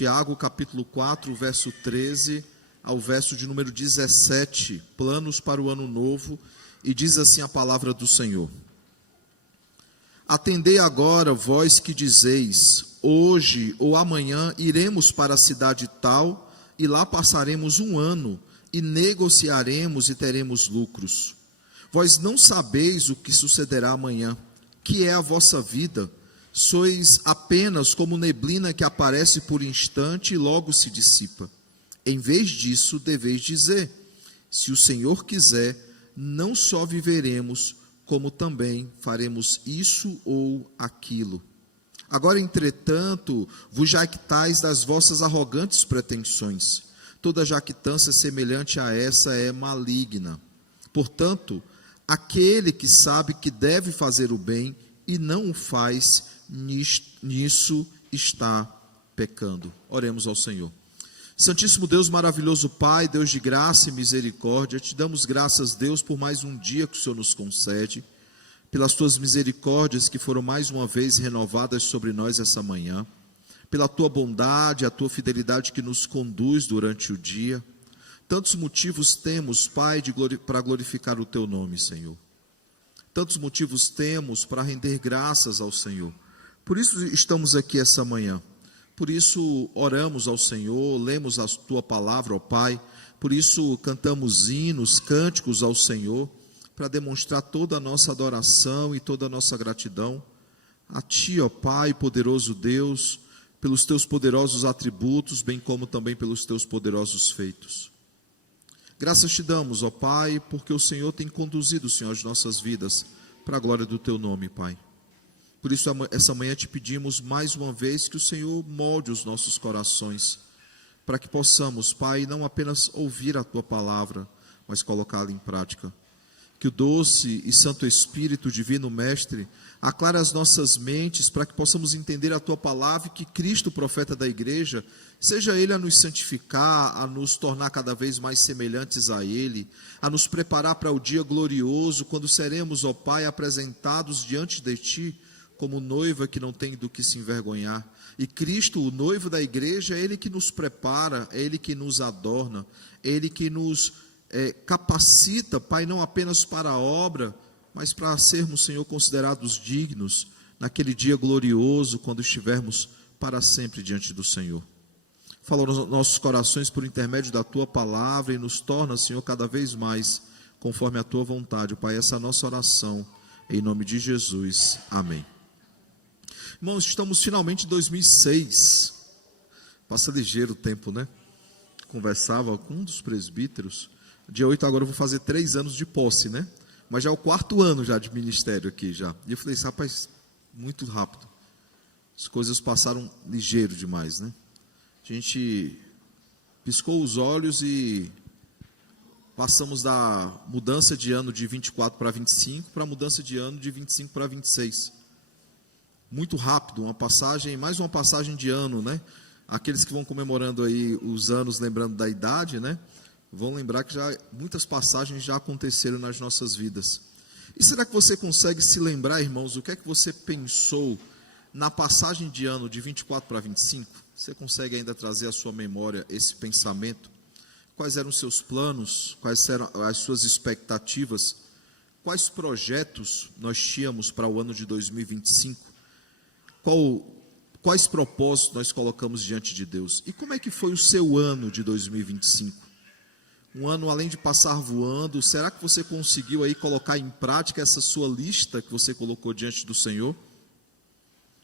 Tiago, capítulo 4, verso 13 ao verso de número 17, planos para o ano novo, e diz assim a palavra do Senhor: Atendei agora, vós que dizeis, hoje ou amanhã iremos para a cidade tal, e lá passaremos um ano, e negociaremos e teremos lucros. Vós não sabeis o que sucederá amanhã, que é a vossa vida. Sois apenas como neblina que aparece por instante e logo se dissipa. Em vez disso, deveis dizer: se o Senhor quiser, não só viveremos, como também faremos isso ou aquilo. Agora, entretanto, vos jactais das vossas arrogantes pretensões. Toda jactância semelhante a essa é maligna. Portanto, aquele que sabe que deve fazer o bem e não o faz, nisso está pecando. Oremos ao Senhor. Santíssimo Deus, maravilhoso Pai, Deus de graça e misericórdia, te damos graças, Deus, por mais um dia que o Senhor nos concede, pelas tuas misericórdias que foram mais uma vez renovadas sobre nós essa manhã, pela tua bondade, a tua fidelidade que nos conduz durante o dia. Tantos motivos temos, Pai, para glorificar o teu nome, Senhor. Tantos motivos temos para render graças ao Senhor. Por isso estamos aqui essa manhã. Por isso oramos ao Senhor, lemos a tua palavra, ó Pai. Por isso cantamos hinos, cânticos ao Senhor, para demonstrar toda a nossa adoração e toda a nossa gratidão a Ti, ó Pai, poderoso Deus, pelos Teus poderosos atributos, bem como também pelos Teus poderosos feitos. Graças te damos, ó Pai, porque o Senhor tem conduzido, Senhor, as nossas vidas para a glória do Teu nome, Pai. Por isso, essa manhã te pedimos mais uma vez que o Senhor molde os nossos corações, para que possamos, Pai, não apenas ouvir a Tua palavra, mas colocá-la em prática. Que o doce e santo Espírito Divino Mestre aclare as nossas mentes para que possamos entender a Tua palavra e que Cristo, profeta da igreja, seja Ele a nos santificar, a nos tornar cada vez mais semelhantes a Ele, a nos preparar para o dia glorioso, quando seremos, ó Pai, apresentados diante de Ti, como noiva que não tem do que se envergonhar. E Cristo, o noivo da igreja, é Ele que nos prepara, é Ele que nos adorna, é Ele que nos capacita, Pai, não apenas para a obra, mas para sermos, Senhor, considerados dignos naquele dia glorioso, quando estivermos para sempre diante do Senhor. Fala nos nossos corações por intermédio da Tua palavra e nos torna, Senhor, cada vez mais conforme a Tua vontade, Pai. Essa é a nossa oração, em nome de Jesus. Amém. Irmãos, estamos finalmente em 2006. Passa ligeiro o tempo, né? Conversava com um dos presbíteros. Dia 8 agora eu vou fazer 3 anos de posse, né? Mas já é o 4º ano já de ministério aqui já. E eu falei, rapaz, muito rápido. As coisas passaram ligeiro demais, né? A gente piscou os olhos e passamos da mudança de ano de 24 para 25 para a mudança de ano de 25 para 26. Muito rápido, mais uma passagem de ano, né? Aqueles que vão comemorando aí os anos, lembrando da idade, né? Vão lembrar que muitas passagens já aconteceram nas nossas vidas. E será que você consegue se lembrar, irmãos, o que é que você pensou na passagem de ano de 24 para 25? Você consegue ainda trazer à sua memória esse pensamento? Quais eram os seus planos? Quais eram as suas expectativas? Quais projetos nós tínhamos para o ano de 2025? Quais propósitos nós colocamos diante de Deus? E como é que foi o seu ano de 2025? Um ano além de passar voando, será que você conseguiu aí colocar em prática essa sua lista que você colocou diante do Senhor?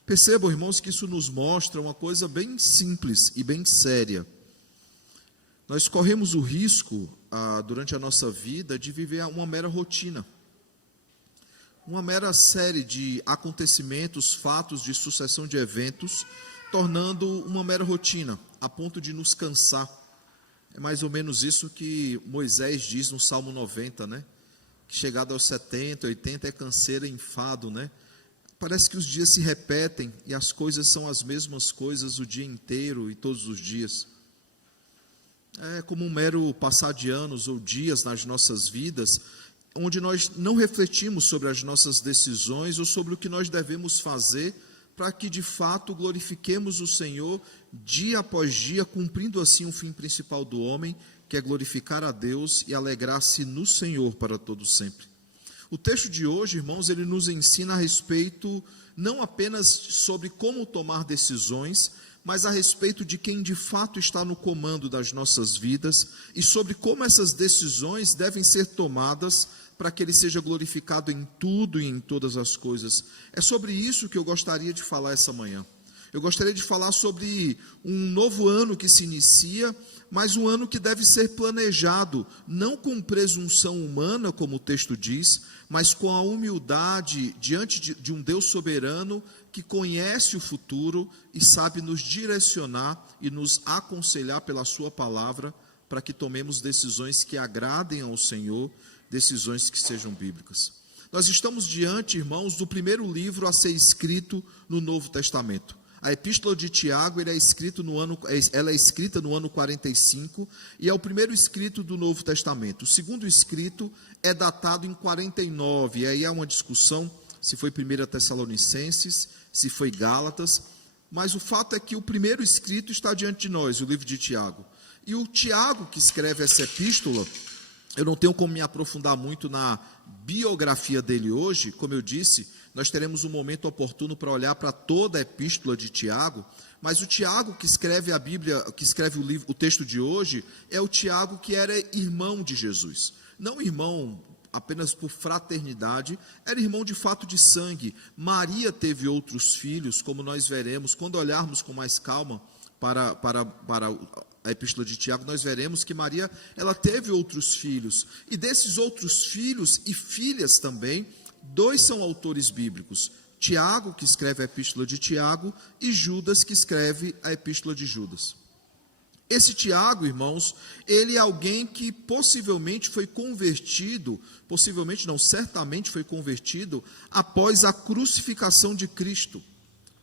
Percebam, irmãos, que isso nos mostra uma coisa bem simples e bem séria. Nós corremos o risco, durante a nossa vida, de viver uma mera rotina. Uma mera série de acontecimentos, fatos, de sucessão de eventos, tornando uma mera rotina, a ponto de nos cansar. É mais ou menos isso que Moisés diz no Salmo 90, né? Que chegado aos 70, 80 é canseira e enfado, né? Parece que os dias se repetem e as coisas são as mesmas coisas o dia inteiro e todos os dias. É como um mero passar de anos ou dias nas nossas vidas, onde nós não refletimos sobre as nossas decisões ou sobre o que nós devemos fazer para que de fato glorifiquemos o Senhor dia após dia, cumprindo assim o fim principal do homem, que é glorificar a Deus e alegrar-se no Senhor para todo sempre. O texto de hoje, irmãos, ele nos ensina a respeito não apenas sobre como tomar decisões, mas a respeito de quem de fato está no comando das nossas vidas e sobre como essas decisões devem ser tomadas para que ele seja glorificado em tudo e em todas as coisas. É sobre isso que eu gostaria de falar essa manhã. Eu gostaria de falar sobre um novo ano que se inicia, mas um ano que deve ser planejado, não com presunção humana, como o texto diz, mas com a humildade diante de um Deus soberano que conhece o futuro e sabe nos direcionar e nos aconselhar pela sua palavra para que tomemos decisões que agradem ao Senhor, decisões que sejam bíblicas. Nós estamos diante, irmãos, do primeiro livro a ser escrito no Novo Testamento. A Epístola de Tiago ela é escrita no ano 45 e é o primeiro escrito do Novo Testamento. O segundo escrito é datado em 49, e aí há uma discussão se foi 1 Tessalonicenses, se foi Gálatas, mas o fato é que o primeiro escrito está diante de nós, o livro de Tiago. E o Tiago, que escreve essa epístola, eu não tenho como me aprofundar muito na biografia dele hoje, como eu disse, nós teremos um momento oportuno para olhar para toda a epístola de Tiago, mas o Tiago que escreve a Bíblia, que escreve o texto de hoje, é o Tiago que era irmão de Jesus. Não irmão apenas por fraternidade, era irmão de fato de sangue. Maria teve outros filhos, como nós veremos, quando olharmos com mais calma para a epístola de Tiago, nós veremos que Maria, ela teve outros filhos, e desses outros filhos e filhas também, 2 são autores bíblicos, Tiago, que escreve a epístola de Tiago, e Judas, que escreve a epístola de Judas. Esse Tiago, irmãos, ele é alguém que possivelmente foi convertido, possivelmente não, certamente foi convertido após a crucificação de Cristo.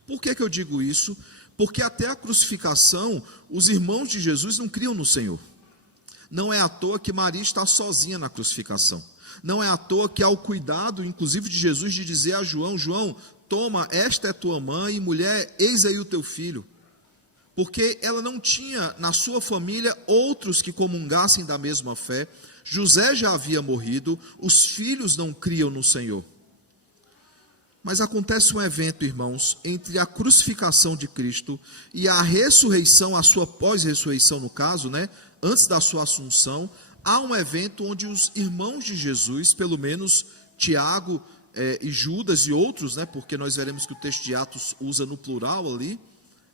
Por que eu digo isso? Porque até a crucificação, os irmãos de Jesus não criam no Senhor. Não é à toa que Maria está sozinha na crucificação. Não é à toa que há o cuidado, inclusive de Jesus, de dizer a João, João, toma, esta é tua mãe, e mulher, eis aí o teu filho. Porque ela não tinha na sua família outros que comungassem da mesma fé. José já havia morrido, os filhos não criam no Senhor. Mas acontece um evento, irmãos, entre a crucificação de Cristo e a ressurreição, a sua pós-ressurreição no caso, antes da sua assunção, há um evento onde os irmãos de Jesus, pelo menos Tiago e Judas e outros, porque nós veremos que o texto de Atos usa no plural ali,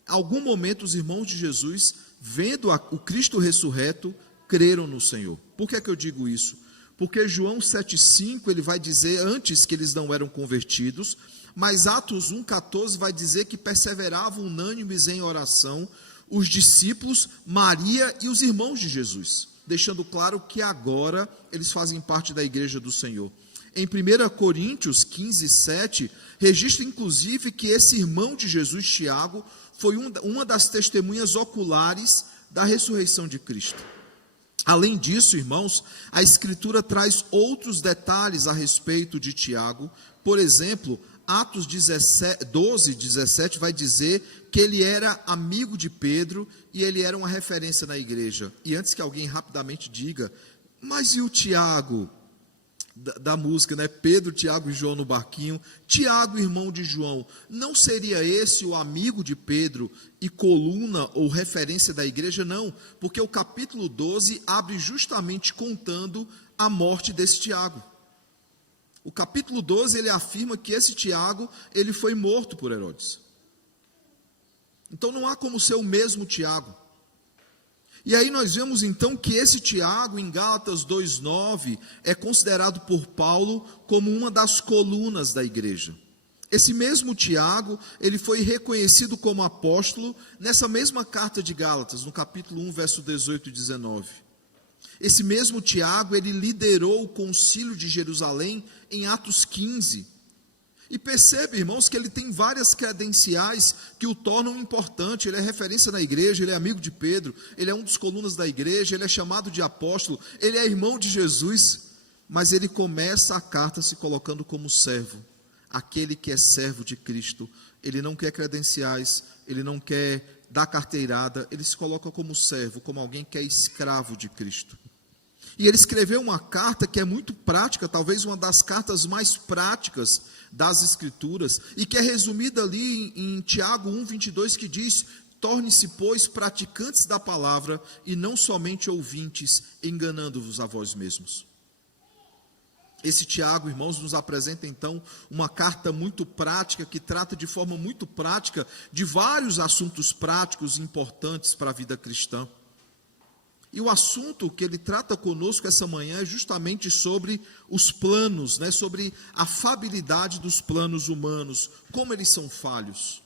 em algum momento os irmãos de Jesus, vendo o Cristo ressurreto, creram no Senhor. Por que eu digo isso? Porque João 7,5 ele vai dizer antes que eles não eram convertidos, mas Atos 1,14 vai dizer que perseveravam unânimes em oração os discípulos, Maria e os irmãos de Jesus, deixando claro que agora eles fazem parte da igreja do Senhor. Em 1 Coríntios 15,7, registra inclusive que esse irmão de Jesus, Tiago, foi uma das testemunhas oculares da ressurreição de Cristo. Além disso, irmãos, a Escritura traz outros detalhes a respeito de Tiago. Por exemplo, Atos 12:17 vai dizer que ele era amigo de Pedro e ele era uma referência na igreja. E antes que alguém rapidamente diga, mas e o Tiago? Da música, Pedro, Tiago e João no barquinho, Tiago, irmão de João, não seria esse o amigo de Pedro e coluna ou referência da igreja? Não, porque o capítulo 12 abre justamente contando a morte desse Tiago. O capítulo 12, ele afirma que esse Tiago, ele foi morto por Herodes. Então não há como ser o mesmo Tiago. E aí nós vemos então que esse Tiago, em Gálatas 2,9, é considerado por Paulo como uma das colunas da igreja. Esse mesmo Tiago, ele foi reconhecido como apóstolo nessa mesma carta de Gálatas, no capítulo 1, verso 18 e 19. Esse mesmo Tiago, ele liderou o concílio de Jerusalém em Atos 15. E percebe, irmãos, que ele tem várias credenciais que o tornam importante. Ele é referência na igreja, ele é amigo de Pedro, ele é um dos colunas da igreja, ele é chamado de apóstolo, ele é irmão de Jesus, mas ele começa a carta se colocando como servo, aquele que é servo de Cristo, ele não quer credenciais, ele não quer dar carteirada, ele se coloca como servo, como alguém que é escravo de Cristo. E ele escreveu uma carta que é muito prática, talvez uma das cartas mais práticas das Escrituras, e que é resumida ali em Tiago 1:22, que diz: torne-se, pois, praticantes da palavra e não somente ouvintes, enganando-vos a vós mesmos. Esse Tiago, irmãos, nos apresenta então uma carta muito prática, que trata de forma muito prática de vários assuntos práticos importantes para a vida cristã. E o assunto que ele trata conosco essa manhã é justamente sobre os planos, sobre a falibilidade dos planos humanos, como eles são falhos.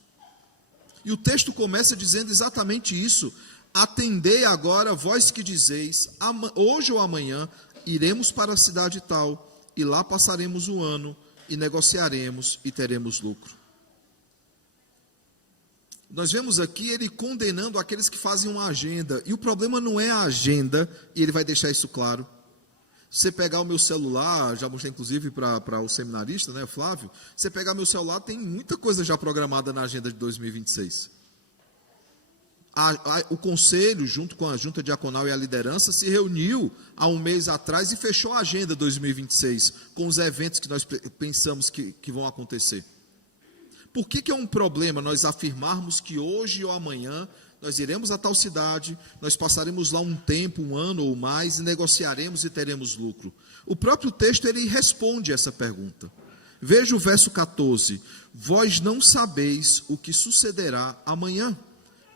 E o texto começa dizendo exatamente isso: atendei agora, vós que dizeis, hoje ou amanhã iremos para a cidade tal, e lá passaremos um ano, e negociaremos e teremos lucro. Nós vemos aqui ele condenando aqueles que fazem uma agenda, e o problema não é a agenda, e ele vai deixar isso claro. Se você pegar o meu celular, já mostrei inclusive para o seminarista, o Flávio, você pegar meu celular, tem muita coisa já programada na agenda de 2026. O conselho, junto com a junta diaconal e a liderança, se reuniu há um mês atrás e fechou a agenda 2026, com os eventos que nós pensamos que vão acontecer. Por que é um problema nós afirmarmos que hoje ou amanhã nós iremos a tal cidade, nós passaremos lá um tempo, um ano ou mais, e negociaremos e teremos lucro? O próprio texto ele responde essa pergunta. Veja o verso 14: vós não sabeis o que sucederá amanhã,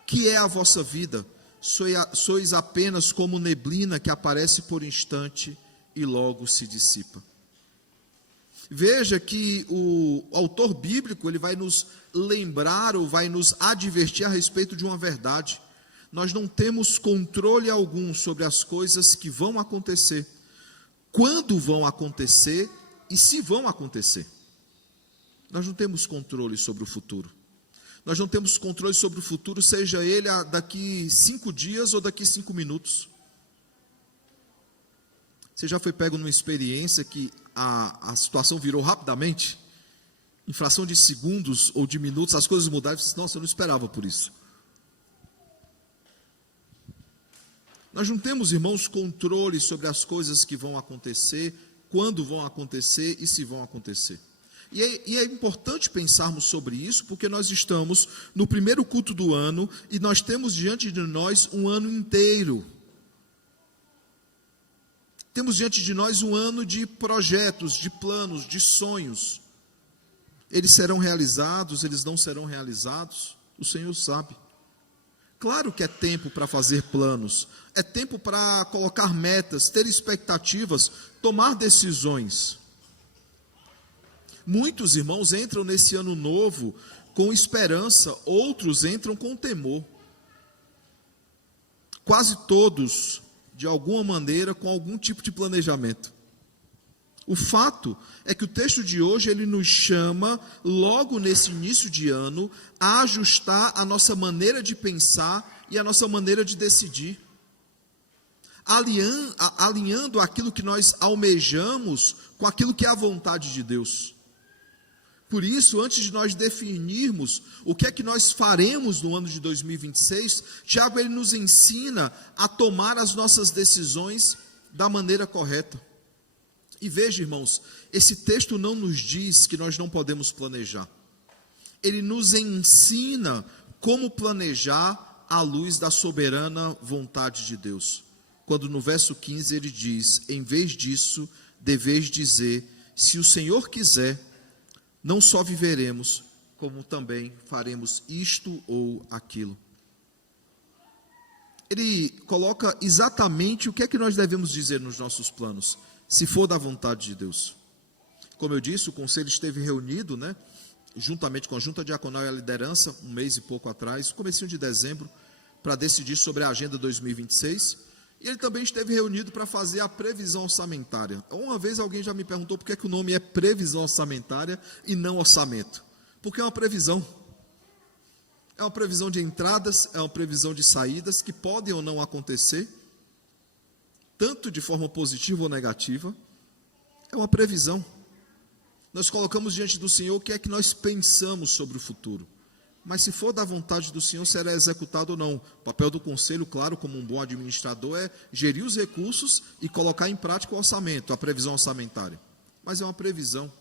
que é a vossa vida, sois apenas como neblina que aparece por instante e logo se dissipa. Veja que o autor bíblico ele vai nos lembrar ou vai nos advertir a respeito de uma verdade. Nós não temos controle algum sobre as coisas que vão acontecer, quando vão acontecer e se vão acontecer. Nós não temos controle sobre o futuro. Nós não temos controle sobre o futuro, seja ele daqui 5 dias ou daqui 5 minutos. Você já foi pego numa experiência que a situação virou rapidamente? Em fração de segundos ou de minutos, as coisas mudaram e você disse: nossa, eu não esperava por isso. Nós não temos, irmãos, controle sobre as coisas que vão acontecer, quando vão acontecer e se vão acontecer. E é importante pensarmos sobre isso, porque nós estamos no primeiro culto do ano e nós temos diante de nós um ano inteiro. Temos diante de nós um ano de projetos, de planos, de sonhos. Eles serão realizados, eles não serão realizados, o Senhor sabe. Claro que é tempo para fazer planos, é tempo para colocar metas, ter expectativas, tomar decisões. Muitos irmãos entram nesse ano novo com esperança, outros entram com temor. Quase todos, de alguma maneira, com algum tipo de planejamento. O fato é que o texto de hoje, ele nos chama, logo nesse início de ano, a ajustar a nossa maneira de pensar e a nossa maneira de decidir. Alinhando aquilo que nós almejamos com aquilo que é a vontade de Deus. Por isso, antes de nós definirmos o que é que nós faremos no ano de 2026, Tiago ele nos ensina a tomar as nossas decisões da maneira correta. E veja, irmãos, esse texto não nos diz que nós não podemos planejar. Ele nos ensina como planejar à luz da soberana vontade de Deus. Quando no verso 15 ele diz: em vez disso, deveis dizer, se o Senhor quiser, não só viveremos, como também faremos isto ou aquilo. Ele coloca exatamente o que é que nós devemos dizer nos nossos planos, se for da vontade de Deus. Como eu disse, o conselho esteve reunido, juntamente com a junta diaconal e a liderança, um mês e pouco atrás, comecinho de dezembro, para decidir sobre a agenda 2026. E ele também esteve reunido para fazer a previsão orçamentária. Uma vez alguém já me perguntou por que o nome é previsão orçamentária e não orçamento. Porque é uma previsão. É uma previsão de entradas, é uma previsão de saídas que podem ou não acontecer, tanto de forma positiva ou negativa. É uma previsão. Nós colocamos diante do Senhor o que é que nós pensamos sobre o futuro. Mas se for da vontade do Senhor, será executado ou não. O papel do conselho, claro, como um bom administrador, é gerir os recursos e colocar em prática o orçamento, a previsão orçamentária. Mas é uma previsão.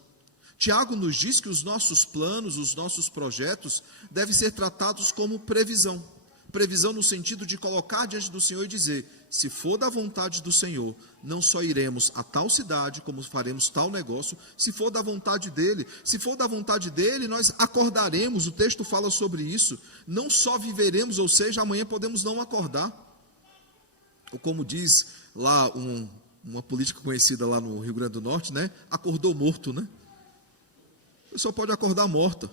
Tiago nos diz que os nossos planos, os nossos projetos, devem ser tratados como previsão. Previsão no sentido de colocar diante do Senhor e dizer, se for da vontade do Senhor, não só iremos a tal cidade, como faremos tal negócio, se for da vontade dele, nós acordaremos, o texto fala sobre isso, não só viveremos, ou seja, amanhã podemos não acordar. Ou como diz lá uma política conhecida lá no Rio Grande do Norte, né? Acordou morto, né? A pessoa pode acordar morta.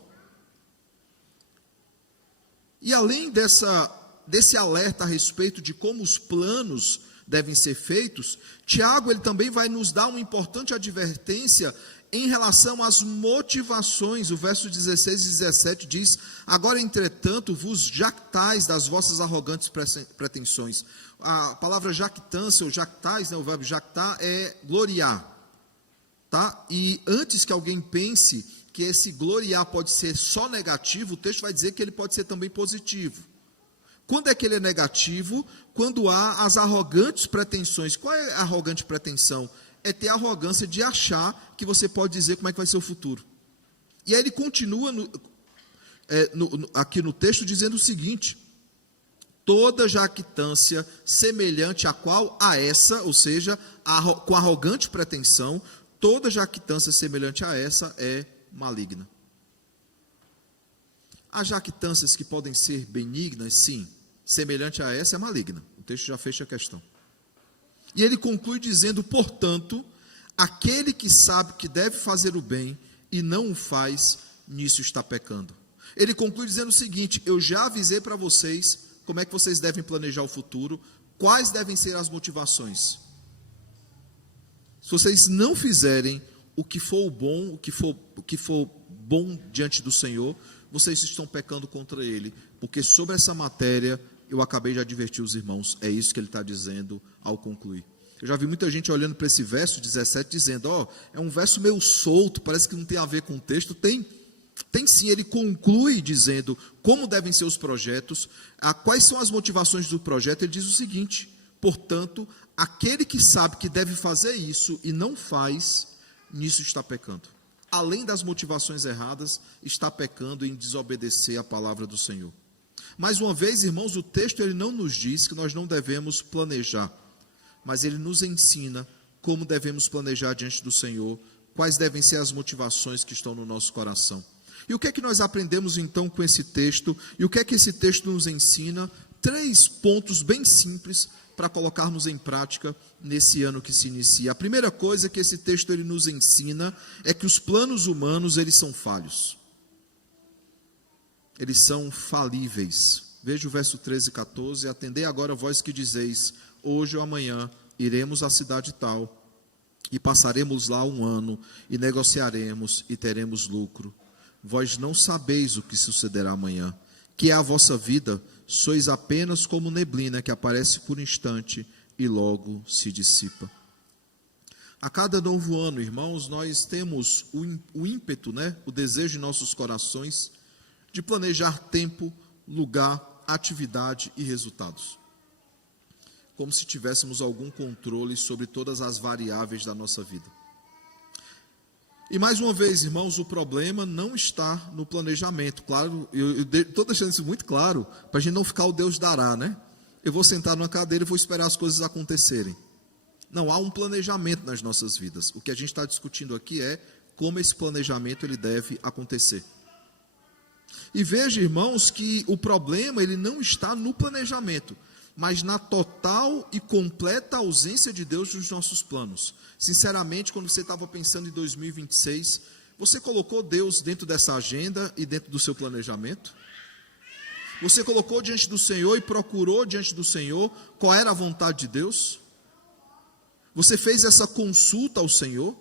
E além desse alerta a respeito de como os planos devem ser feitos, Tiago ele também vai nos dar uma importante advertência em relação às motivações. O verso 16 e 17 diz, agora entretanto vos jactais das vossas arrogantes pretensões. A palavra jactância ou jactais, né, o verbo jactar é gloriar. Tá? E antes que alguém pense que esse gloriar pode ser só negativo, o texto vai dizer que ele pode ser também positivo. Quando é que ele é negativo? Quando há as arrogantes pretensões. Qual é a arrogante pretensão? É ter a arrogância de achar que você pode dizer como é que vai ser o futuro. E aí ele continua aqui no texto dizendo o seguinte, toda jactância semelhante a qual? A essa, ou seja, com arrogante pretensão, toda jactância semelhante a essa é maligna. Há jactâncias que podem ser benignas, sim. Semelhante a essa é maligna. O texto já fecha a questão. E ele conclui dizendo, portanto, aquele que sabe que deve fazer o bem e não o faz, nisso está pecando. Ele conclui dizendo o seguinte, eu já avisei para vocês como é que vocês devem planejar o futuro, quais devem ser as motivações. Se vocês não fizerem o que for bom, o que for bom diante do Senhor, vocês estão pecando contra Ele, porque sobre essa matéria eu acabei de advertir os irmãos, é isso que ele está dizendo ao concluir. Eu já vi muita gente olhando para esse verso 17 dizendo, é um verso meio solto, parece que não tem a ver com o texto. Tem sim, ele conclui dizendo como devem ser os projetos, quais são as motivações do projeto. Ele diz o seguinte, portanto, aquele que sabe que deve fazer isso e não faz, nisso está pecando. Além das motivações erradas, está pecando em desobedecer a palavra do Senhor. Mais uma vez, irmãos, o texto ele não nos diz que nós não devemos planejar, mas ele nos ensina como devemos planejar diante do Senhor, quais devem ser as motivações que estão no nosso coração. E o que é que nós aprendemos então com esse texto? E o que é que esse texto nos ensina? 3 pontos bem simples para colocarmos em prática nesse ano que se inicia. A primeira coisa que esse texto ele nos ensina é que os planos humanos eles são falhos. Eles são falíveis. Veja o verso 13 e 14. Atendei agora vós que dizeis, hoje ou amanhã iremos à cidade tal, e passaremos lá 1 ano, e negociaremos, e teremos lucro. Vós não sabeis o que sucederá amanhã, que é a vossa vida, sois apenas como neblina que aparece por instante, e logo se dissipa. A cada novo ano, irmãos, nós temos o ímpeto, o desejo em nossos corações, de planejar tempo, lugar, atividade e resultados. Como se tivéssemos algum controle sobre todas as variáveis da nossa vida. E mais uma vez, irmãos, o problema não está no planejamento. Claro, eu estou deixando isso muito claro, para a gente não ficar o Deus dará, Eu vou sentar numa cadeira e vou esperar as coisas acontecerem. Não, há um planejamento nas nossas vidas. O que a gente está discutindo aqui é como esse planejamento ele deve acontecer. E veja, irmãos, que o problema ele não está no planejamento, mas na total e completa ausência de Deus nos nossos planos. Sinceramente, quando você estava pensando em 2026, você colocou Deus dentro dessa agenda e dentro do seu planejamento? Você colocou diante do Senhor e procurou diante do Senhor qual era a vontade de Deus? Você fez essa consulta ao Senhor?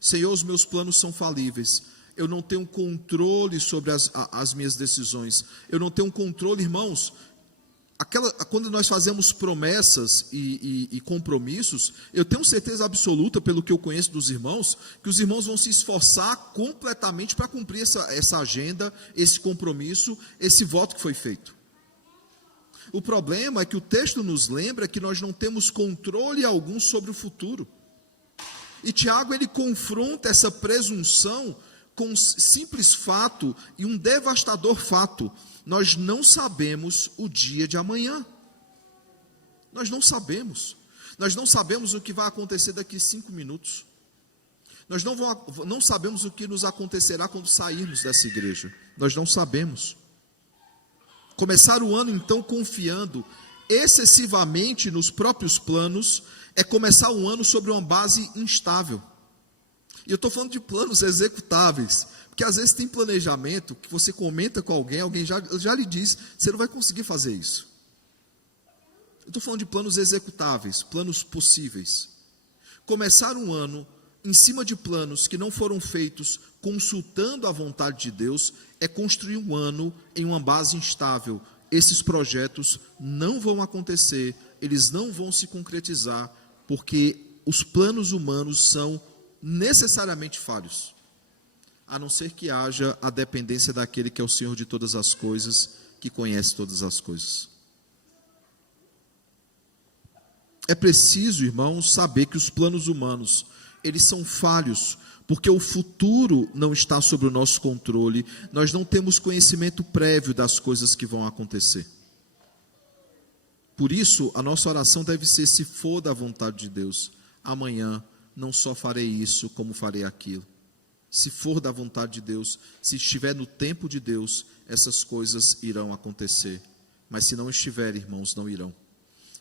Senhor, os meus planos são falíveis. Eu não tenho controle sobre as minhas decisões. Eu não tenho controle, irmãos. quando nós fazemos promessas e compromissos, eu tenho certeza absoluta, pelo que eu conheço dos irmãos, que os irmãos vão se esforçar completamente para cumprir essa agenda, esse compromisso, esse voto que foi feito. O problema é que o texto nos lembra que nós não temos controle algum sobre o futuro. E Tiago, ele confronta essa presunção com um simples fato e um devastador fato. Nós não sabemos o dia de amanhã. Nós não sabemos. Nós não sabemos o que vai acontecer daqui 5 minutos. Nós não sabemos o que nos acontecerá quando sairmos dessa igreja. Nós não sabemos. Começar o ano, então, confiando excessivamente nos próprios planos, é começar um ano sobre uma base instável. E eu estou falando de planos executáveis, porque às vezes tem planejamento que você comenta com alguém já lhe diz, você não vai conseguir fazer isso. Eu estou falando de planos executáveis, planos possíveis. Começar um ano em cima de planos que não foram feitos consultando a vontade de Deus, é construir um ano em uma base instável. Esses projetos não vão acontecer, eles não vão se concretizar, porque os planos humanos são necessariamente falhos, a não ser que haja a dependência daquele que é o Senhor de todas as coisas, que conhece todas as coisas. É preciso, irmãos, saber que os planos humanos, eles são falhos, porque o futuro não está sob o nosso controle, nós não temos conhecimento prévio das coisas que vão acontecer. Por isso, a nossa oração deve ser: se for da vontade de Deus, amanhã não só farei isso, como farei aquilo. Se for da vontade de Deus, se estiver no tempo de Deus, essas coisas irão acontecer. Mas se não estiver, irmãos, não irão.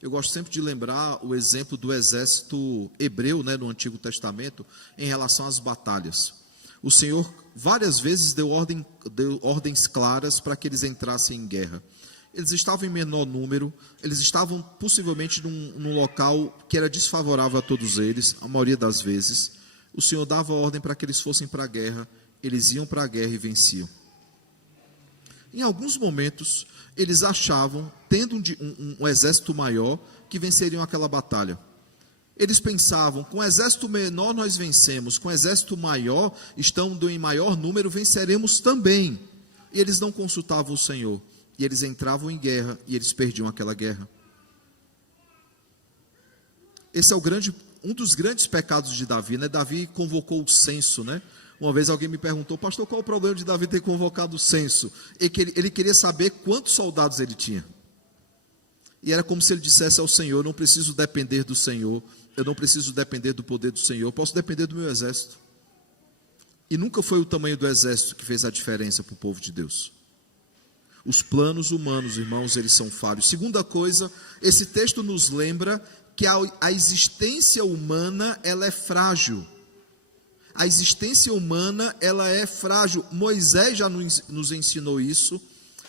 Eu gosto sempre de lembrar o exemplo do exército hebreu, no Antigo Testamento, em relação às batalhas. O Senhor várias vezes deu ordens claras para que eles entrassem em guerra. Eles estavam em menor número, eles estavam possivelmente num local que era desfavorável a todos eles, a maioria das vezes. O Senhor dava ordem para que eles fossem para a guerra, eles iam para a guerra e venciam. Em alguns momentos, eles achavam, tendo um exército maior, que venceriam aquela batalha. Eles pensavam: com um exército menor nós vencemos, com um exército maior, estando em maior número, venceremos também. E eles não consultavam o Senhor. E eles entravam em guerra e eles perdiam aquela guerra. Esse é um dos grandes pecados de Davi, Davi convocou o censo, Uma vez alguém me perguntou: pastor, qual o problema de Davi ter convocado o censo? Ele queria saber quantos soldados ele tinha. E era como se ele dissesse ao Senhor: eu não preciso depender do Senhor, eu não preciso depender do poder do Senhor, eu posso depender do meu exército. E nunca foi o tamanho do exército que fez a diferença para o povo de Deus. Os planos humanos, irmãos, eles são falhos. Segunda coisa, esse texto nos lembra que a existência humana, ela é frágil. A existência humana, ela é frágil. Moisés já nos ensinou isso,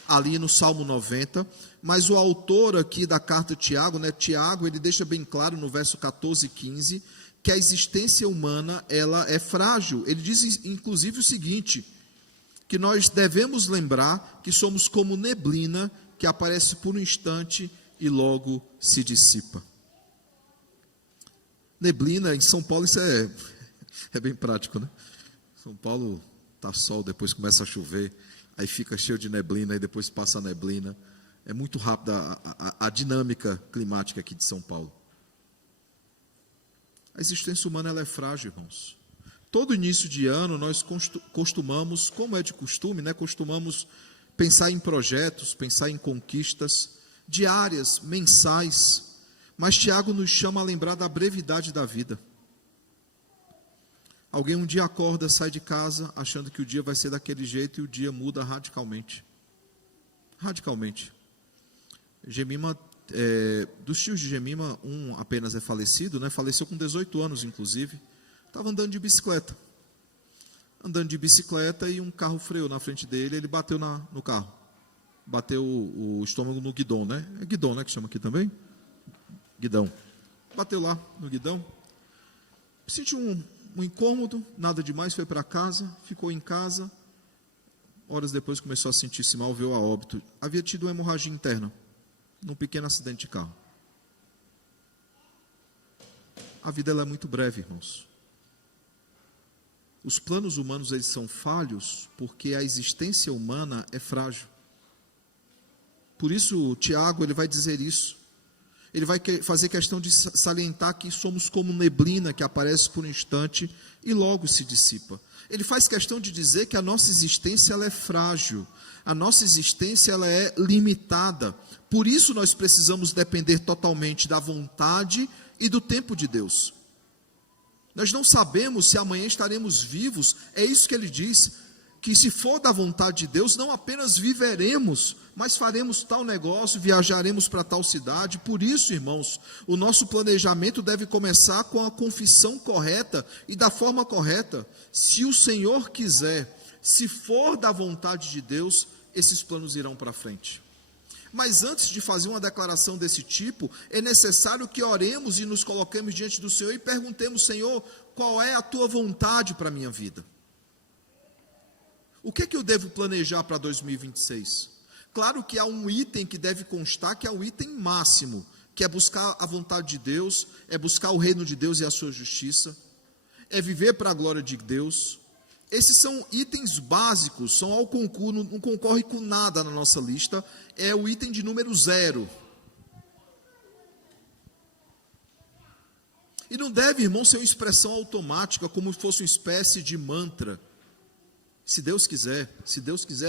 ali no Salmo 90, mas o autor aqui da carta de Tiago, Tiago, ele deixa bem claro no verso 14 e 15, que a existência humana, ela é frágil. Ele diz, inclusive, o seguinte: que nós devemos lembrar que somos como neblina que aparece por um instante e logo se dissipa. Neblina, em São Paulo, isso é bem prático, São Paulo está sol, depois começa a chover, aí fica cheio de neblina, aí depois passa a neblina. É muito rápida a dinâmica climática aqui de São Paulo. A existência humana, ela é frágil, irmãos. Todo início de ano nós costumamos, como é de costume, costumamos pensar em projetos, pensar em conquistas diárias, mensais, mas Tiago nos chama a lembrar da brevidade da vida. Alguém um dia acorda, sai de casa, achando que o dia vai ser daquele jeito, e o dia muda radicalmente. Radicalmente. Gemima, dos tios de Gemima, um apenas é falecido, faleceu com 18 anos, inclusive. Estava andando de bicicleta. E um carro freou na frente dele, ele bateu no carro. Bateu o estômago no guidão, É guidão, que chama aqui também? Guidão. Bateu lá no guidão. Sentiu um incômodo, nada demais, foi para casa, ficou em casa. Horas depois começou a sentir-se mal, veio a óbito. Havia tido uma hemorragia interna. num pequeno acidente de carro. A vida ela é muito breve, irmãos. Os planos humanos eles são falhos porque a existência humana é frágil. Por isso, Tiago ele vai dizer isso. Ele vai fazer questão de salientar que somos como neblina que aparece por um instante e logo se dissipa. Ele faz questão de dizer que a nossa existência ela é frágil, a nossa existência ela é limitada. Por isso nós precisamos depender totalmente da vontade e do tempo de Deus. Nós não sabemos se amanhã estaremos vivos, é isso que ele diz, que se for da vontade de Deus, não apenas viveremos, mas faremos tal negócio, viajaremos para tal cidade. Por isso, irmãos, o nosso planejamento deve começar com a confissão correta e da forma correta. Se o Senhor quiser, se for da vontade de Deus, esses planos irão para frente. Mas antes de fazer uma declaração desse tipo, é necessário que oremos e nos coloquemos diante do Senhor e perguntemos: Senhor, qual é a tua vontade para a minha vida? O que é que eu devo planejar para 2026? Claro que há um item que deve constar, que é o item máximo, que é buscar a vontade de Deus, é buscar o reino de Deus e a sua justiça, é viver para a glória de Deus. Esses são itens básicos, são ao concurso, não concorre com nada na nossa lista, é o item de número 0. E não deve, irmão, ser uma expressão automática, como se fosse uma espécie de mantra. Se Deus quiser,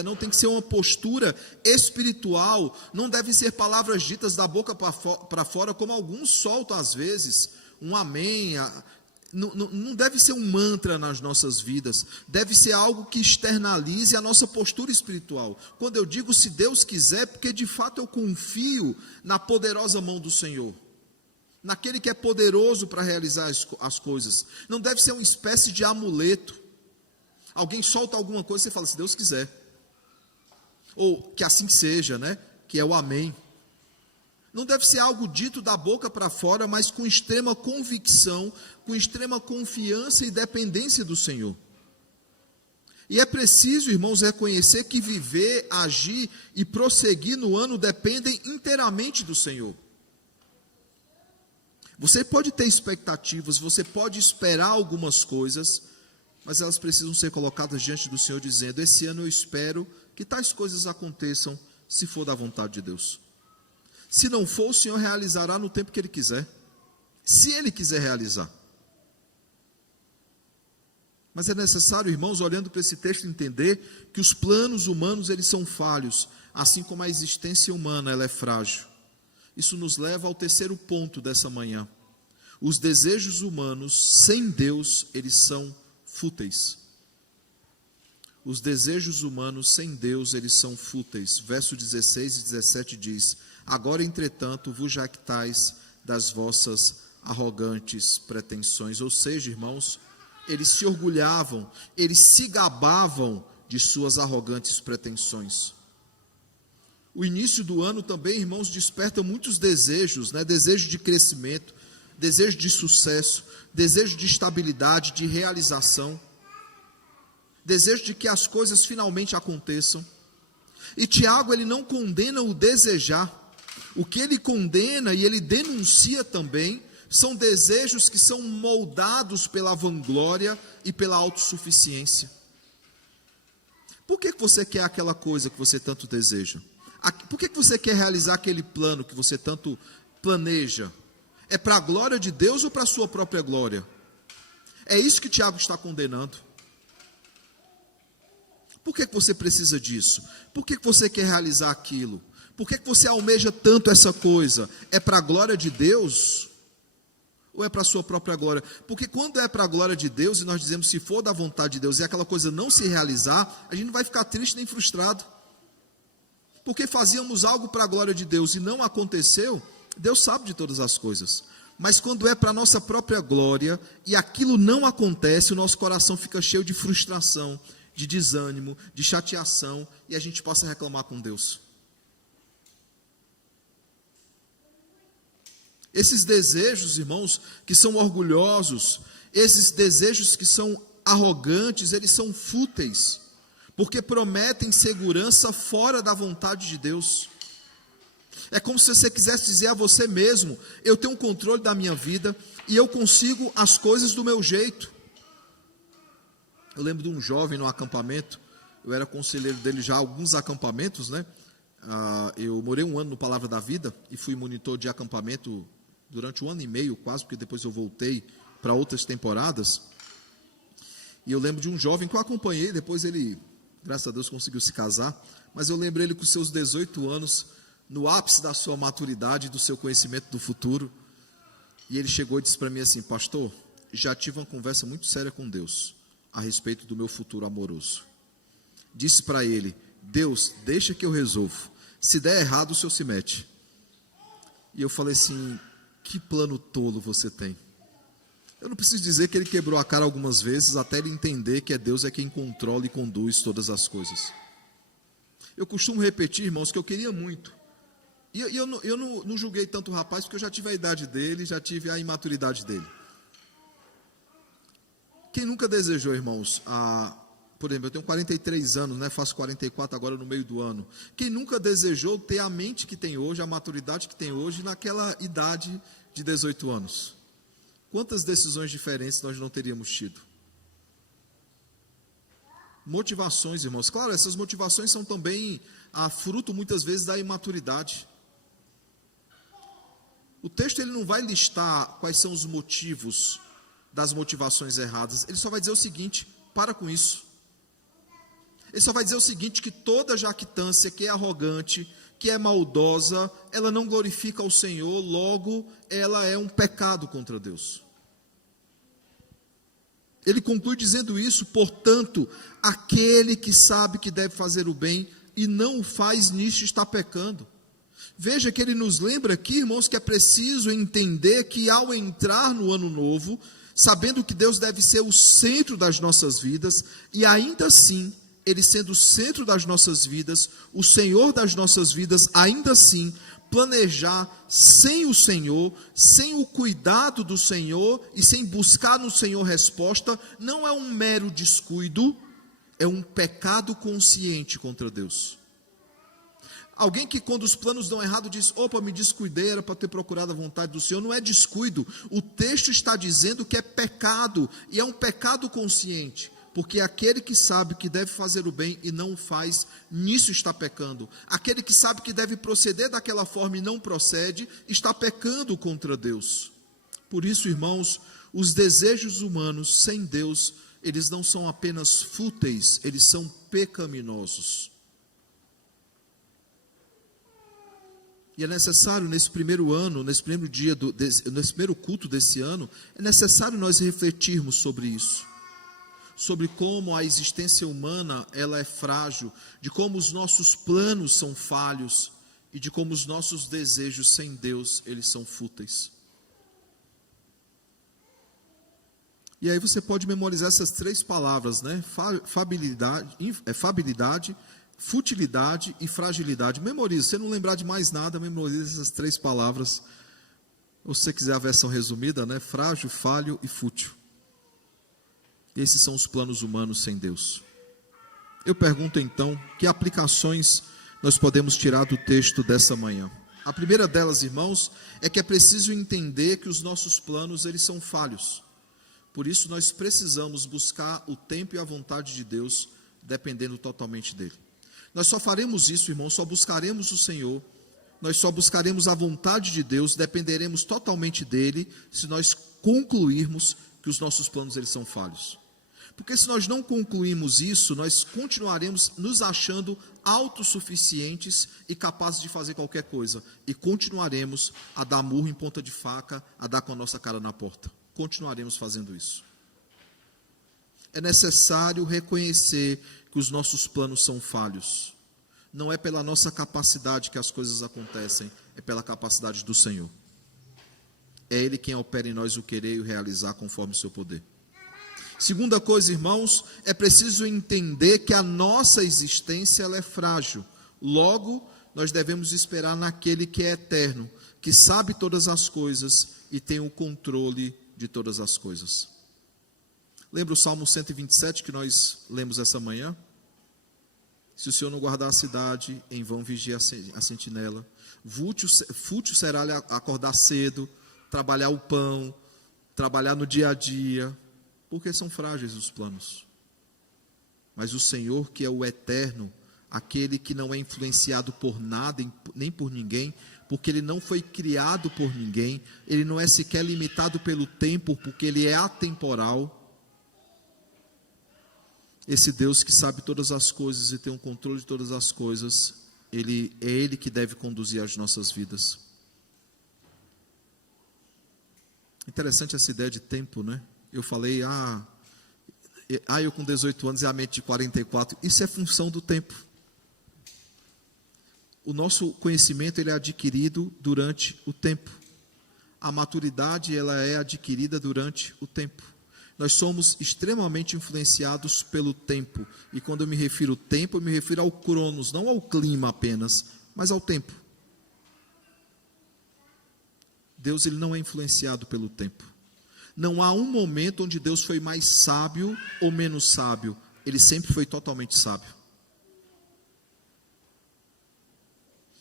não tem que ser uma postura espiritual, não deve ser palavras ditas da boca para fora, como alguns soltam às vezes, um amém. Não deve ser um mantra nas nossas vidas, deve ser algo que externalize a nossa postura espiritual. Quando eu digo se Deus quiser, porque de fato eu confio na poderosa mão do Senhor, naquele que é poderoso para realizar as coisas. Não deve ser uma espécie de amuleto. Alguém solta alguma coisa e você fala, se Deus quiser, ou que assim seja, né? Que é o amém. Não deve ser algo dito da boca para fora, mas com extrema convicção, com extrema confiança e dependência do Senhor. E é preciso, irmãos, reconhecer que viver, agir e prosseguir no ano dependem inteiramente do Senhor. Você pode ter expectativas, você pode esperar algumas coisas, mas elas precisam ser colocadas diante do Senhor, dizendo: esse ano eu espero que tais coisas aconteçam, se for da vontade de Deus. Se não for, o Senhor realizará no tempo que Ele quiser, se Ele quiser realizar. Mas é necessário, irmãos, olhando para esse texto, entender que os planos humanos, eles são falhos, assim como a existência humana, ela é frágil. Isso nos leva ao terceiro ponto dessa manhã. Os desejos humanos, sem Deus, eles são fúteis. Os desejos humanos sem Deus, eles são fúteis. Verso 16 e 17 diz: agora, entretanto, vos jactais das vossas arrogantes pretensões. Ou seja, irmãos, eles se orgulhavam, eles se gabavam de suas arrogantes pretensões. O início do ano também, irmãos, desperta muitos desejos, né? Desejo de crescimento, desejo de sucesso, desejo de estabilidade, de realização, desejo de que as coisas finalmente aconteçam. E Tiago, ele não condena o desejar. O que ele condena e ele denuncia também são desejos que são moldados pela vanglória e pela autossuficiência. Por que você quer aquela coisa que você tanto deseja? Por que você quer realizar aquele plano que você tanto planeja? É para a glória de Deus ou para a sua própria glória? É isso que Tiago está condenando. Por que você precisa disso? Por que você quer realizar aquilo? Por que você almeja tanto essa coisa? É para a glória de Deus? Ou é para a sua própria glória? Porque quando é para a glória de Deus, e nós dizemos se for da vontade de Deus, e aquela coisa não se realizar, a gente não vai ficar triste nem frustrado. Porque fazíamos algo para a glória de Deus e não aconteceu, Deus sabe de todas as coisas. Mas quando é para a nossa própria glória, e aquilo não acontece, o nosso coração fica cheio de frustração, de desânimo, de chateação, e a gente passa a reclamar com Deus. Esses desejos, irmãos, que são orgulhosos, esses desejos que são arrogantes, eles são fúteis, porque prometem segurança fora da vontade de Deus. É como se você quisesse dizer a você mesmo: eu tenho o controle da minha vida e eu consigo as coisas do meu jeito. Eu lembro de um jovem no acampamento, eu era conselheiro dele já há alguns acampamentos, né? Eu morei 1 ano no Palavra da Vida e fui monitor de acampamento durante 1 ano e meio, quase, porque depois eu voltei para outras temporadas. E eu lembro de um jovem que eu acompanhei, depois ele, graças a Deus, conseguiu se casar, mas eu lembro ele com seus 18 anos, no ápice da sua maturidade, do seu conhecimento do futuro, e ele chegou e disse para mim assim: pastor, já tive uma conversa muito séria com Deus a respeito do meu futuro amoroso. Disse para ele: Deus, deixa que eu resolvo, se der errado o senhor se mete. E eu falei assim: que plano tolo você tem. Eu não preciso dizer que ele quebrou a cara algumas vezes até ele entender que Deus é quem controla e conduz todas as coisas. Eu costumo repetir, irmãos, que eu queria muito. E eu não julguei tanto o rapaz, porque eu já tive a idade dele, já tive a imaturidade dele. Quem nunca desejou, irmãos, por exemplo, eu tenho 43 anos, né? Faço 44 agora no meio do ano. Quem nunca desejou ter a mente que tem hoje, a maturidade que tem hoje, naquela idade de 18 anos? Quantas decisões diferentes nós não teríamos tido? Motivações, irmãos. Claro, essas motivações são também fruto, muitas vezes, da imaturidade. O texto ele não vai listar quais são os motivos das motivações erradas. Ele só vai dizer o seguinte: para com isso. Ele só vai dizer o seguinte: que toda jactância que é arrogante, que é maldosa, ela não glorifica ao Senhor, logo ela é um pecado contra Deus. Ele conclui dizendo isso: portanto, aquele que sabe que deve fazer o bem e não o faz, nisso está pecando. Veja que ele nos lembra aqui, irmãos, que é preciso entender que ao entrar no ano novo, sabendo que Deus deve ser o centro das nossas vidas, e ainda assim, Ele sendo o centro das nossas vidas, o Senhor das nossas vidas, ainda assim, planejar sem o Senhor, sem o cuidado do Senhor e sem buscar no Senhor resposta, não é um mero descuido, é um pecado consciente contra Deus. Alguém que quando os planos dão errado diz: opa, me descuidei, era para ter procurado a vontade do Senhor. Não é descuido, o texto está dizendo que é pecado, e é um pecado consciente, porque aquele que sabe que deve fazer o bem e não o faz, nisso está pecando. Aquele que sabe que deve proceder daquela forma e não procede, está pecando contra Deus. Por isso, irmãos, os desejos humanos sem Deus, eles não são apenas fúteis, eles são pecaminosos. E é necessário nesse primeiro ano, nesse primeiro dia, nesse primeiro culto desse ano, é necessário nós refletirmos sobre isso. Sobre como a existência humana, ela é frágil, de como os nossos planos são falhos e de como os nossos desejos sem Deus, eles são fúteis. E aí você pode memorizar essas 3 palavras, né? Fabilidade, futilidade e fragilidade. Memorize. Se você não lembrar de mais nada, memorize essas 3 palavras. Ou se você quiser a versão resumida, né? Frágil, falho e fútil. Esses são os planos humanos sem Deus. Eu pergunto então, que aplicações nós podemos tirar do texto dessa manhã? A primeira delas, irmãos, é que é preciso entender que os nossos planos, eles são falhos. Por isso nós precisamos buscar o tempo e a vontade de Deus, dependendo totalmente dele. Nós só faremos isso, irmãos, só buscaremos o Senhor, nós só buscaremos a vontade de Deus, dependeremos totalmente dele, se nós concluirmos que os nossos planos eles são falhos. Porque se nós não concluirmos isso, nós continuaremos nos achando autossuficientes e capazes de fazer qualquer coisa, e continuaremos a dar murro em ponta de faca, a dar com a nossa cara na porta. Continuaremos fazendo isso. É necessário reconhecer que os nossos planos são falhos. Não é pela nossa capacidade que as coisas acontecem, é pela capacidade do Senhor. É Ele quem opera em nós o querer e o realizar conforme o seu poder. Segunda coisa, irmãos, é preciso entender que a nossa existência ela é frágil. Logo, nós devemos esperar naquele que é eterno, que sabe todas as coisas e tem o controle de todas as coisas. Lembra o Salmo 127 que nós lemos essa manhã? Se o Senhor não guardar a cidade, em vão vigia a sentinela. Fútil será acordar cedo, trabalhar o pão, trabalhar no dia a dia, porque são frágeis os planos. Mas o Senhor, que é o eterno, aquele que não é influenciado por nada, nem por ninguém, porque ele não foi criado por ninguém, ele não é sequer limitado pelo tempo, porque ele é atemporal. Esse Deus que sabe todas as coisas e tem um controle de todas as coisas, é Ele que deve conduzir as nossas vidas. Interessante essa ideia de tempo, né? Eu falei, eu com 18 anos e a mente de 44, isso é função do tempo. O nosso conhecimento ele é adquirido durante o tempo. A maturidade ela é adquirida durante o tempo. Nós somos extremamente influenciados pelo tempo. E quando eu me refiro ao tempo, eu me refiro ao cronos, não ao clima apenas, mas ao tempo. Deus ele não é influenciado pelo tempo. Não há um momento onde Deus foi mais sábio ou menos sábio. Ele sempre foi totalmente sábio.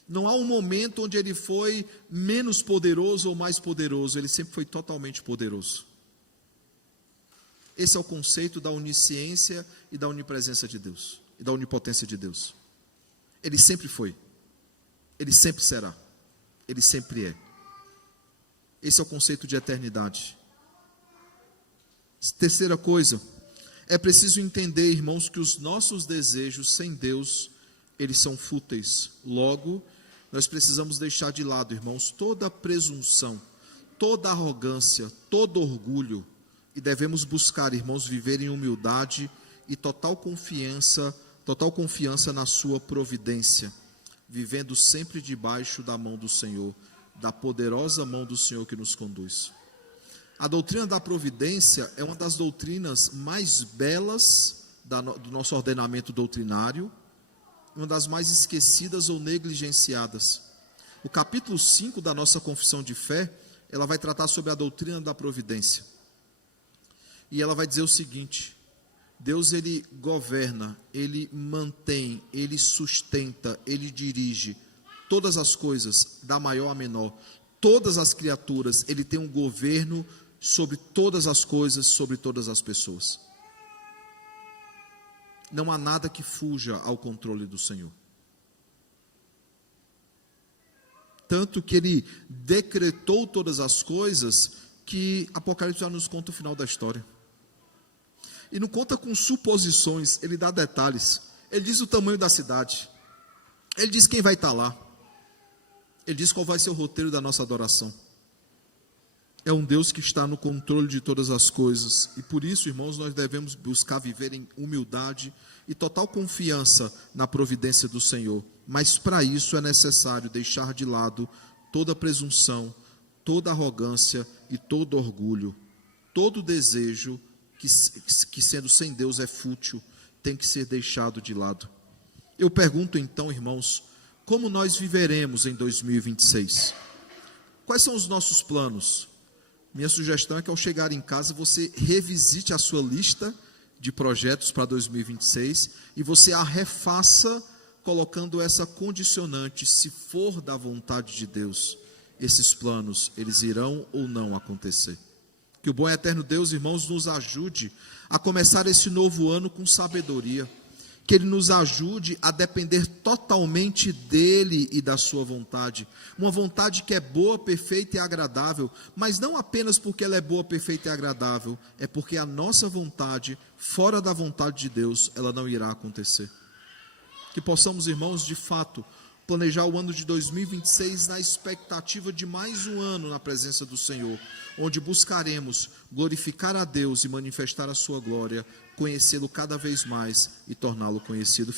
Não há um momento onde ele foi menos poderoso ou mais poderoso. Ele sempre foi totalmente poderoso. Esse é o conceito da onisciência e da onipresença de Deus, e da onipotência de Deus. Ele sempre foi, ele sempre será, ele sempre é. Esse é o conceito de eternidade. Terceira coisa, é preciso entender, irmãos, que os nossos desejos sem Deus, eles são fúteis. Logo, nós precisamos deixar de lado, irmãos, toda presunção, toda arrogância, todo orgulho, e devemos buscar, irmãos, viver em humildade e total confiança na sua providência, vivendo sempre debaixo da mão do Senhor, da poderosa mão do Senhor que nos conduz. A doutrina da providência é uma das doutrinas mais belas do nosso ordenamento doutrinário, uma das mais esquecidas ou negligenciadas. O capítulo 5 da nossa confissão de fé, ela vai tratar sobre a doutrina da providência. E ela vai dizer o seguinte: Deus ele governa, ele mantém, ele sustenta, ele dirige todas as coisas, da maior a menor, todas as criaturas, ele tem um governo sobre todas as coisas, sobre todas as pessoas. Não há nada que fuja ao controle do Senhor. Tanto que ele decretou todas as coisas, que Apocalipse já nos conta o final da história. E não conta com suposições, ele dá detalhes. Ele diz o tamanho da cidade. Ele diz quem vai estar lá. Ele diz qual vai ser o roteiro da nossa adoração. É um Deus que está no controle de todas as coisas. E por isso, irmãos, nós devemos buscar viver em humildade e total confiança na providência do Senhor. Mas para isso é necessário deixar de lado toda presunção, toda arrogância e todo orgulho. Todo desejo que sendo sem Deus é fútil, tem que ser deixado de lado. Eu pergunto então, irmãos, como nós viveremos em 2026? Quais são os nossos planos? Minha sugestão é que ao chegar em casa você revisite a sua lista de projetos para 2026 e você a refaça colocando essa condicionante: se for da vontade de Deus, esses planos, eles irão ou não acontecer. Que o bom e eterno Deus, irmãos, nos ajude a começar esse novo ano com sabedoria. Que Ele nos ajude a depender totalmente dEle e da sua vontade. Uma vontade que é boa, perfeita e agradável, mas não apenas porque ela é boa, perfeita e agradável, é porque a nossa vontade, fora da vontade de Deus, ela não irá acontecer. Que possamos, irmãos, de fato, planejar o ano de 2026 na expectativa de mais um ano na presença do Senhor, onde buscaremos glorificar a Deus e manifestar a sua glória, conhecê-lo cada vez mais e torná-lo conhecido.